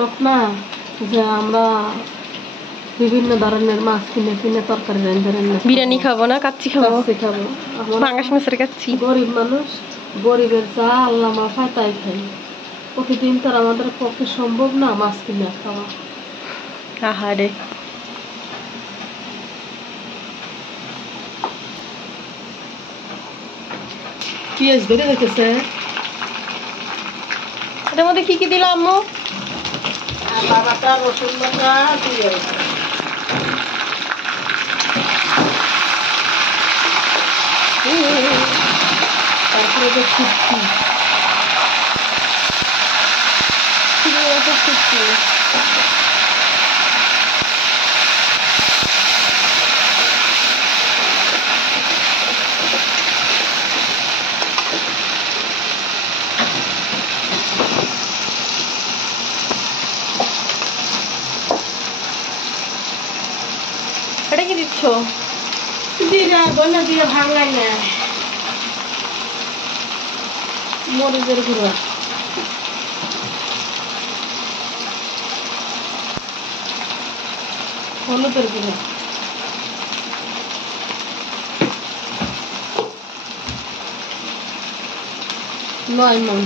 লোক না যে আমরা বিভিন্ন ধরনের মাছ কিনে কিনে তরকারি রান্না বিরিয়ানি খাবো না, কাচ্চি খাবো, পাঙ্গাস মাছের কাচ্চি। গরিব মানুষ, গরিবের যা আল্লাহ মাফায় তাই খাই। প্রতিদিন তো আমাদের পক্ষে সম্ভব না মাছ কিনে খাওয়া। আহারে, পেঁয়াজ ধরে হইতেছে। এটার মধ্যে কি কি দিলাম আম্মু? আদা বাটা, রসুন বাটা, পেঁয়াজ, তারপরে যে শুটকি, এটা কি দিচ্ছ? জিরা ধনে দিয়ে ভাঙাই না, মরিচের গুঁড়া, হলুদের গুঁড়া, লবণ,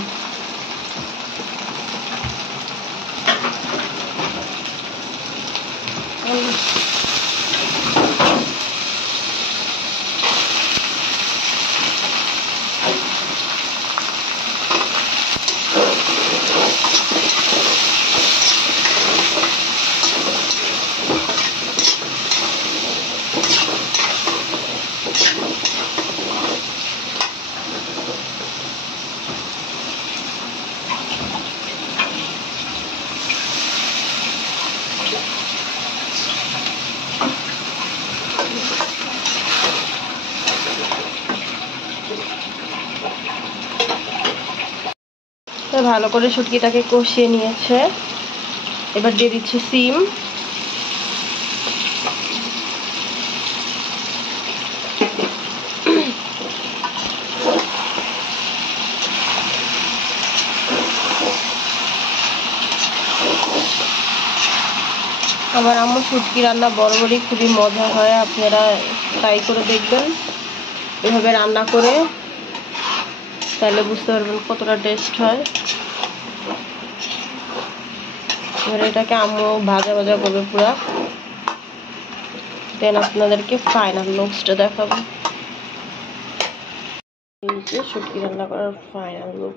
ভালো করে শুটকিটাকে কষিয়ে নিয়েছে। এবার দিয়ে দিচ্ছে সিম, আমার আম্মু শুটকি রান্না বরাবরই খুবই মজা হয়, আপনারা ট্রাই করে দেখবেন এভাবে রান্না করে, তাহলে বুঝতে পারবেন কতটা টেস্ট হয়। এবার এটাকে আম্মু ভাজা ভাজা করবে পুরা, দেন আপনাদেরকে ফাইনাল লুকসটা দেখাবো। এই যে শুটকি রান্না করার ফাইনাল লুক।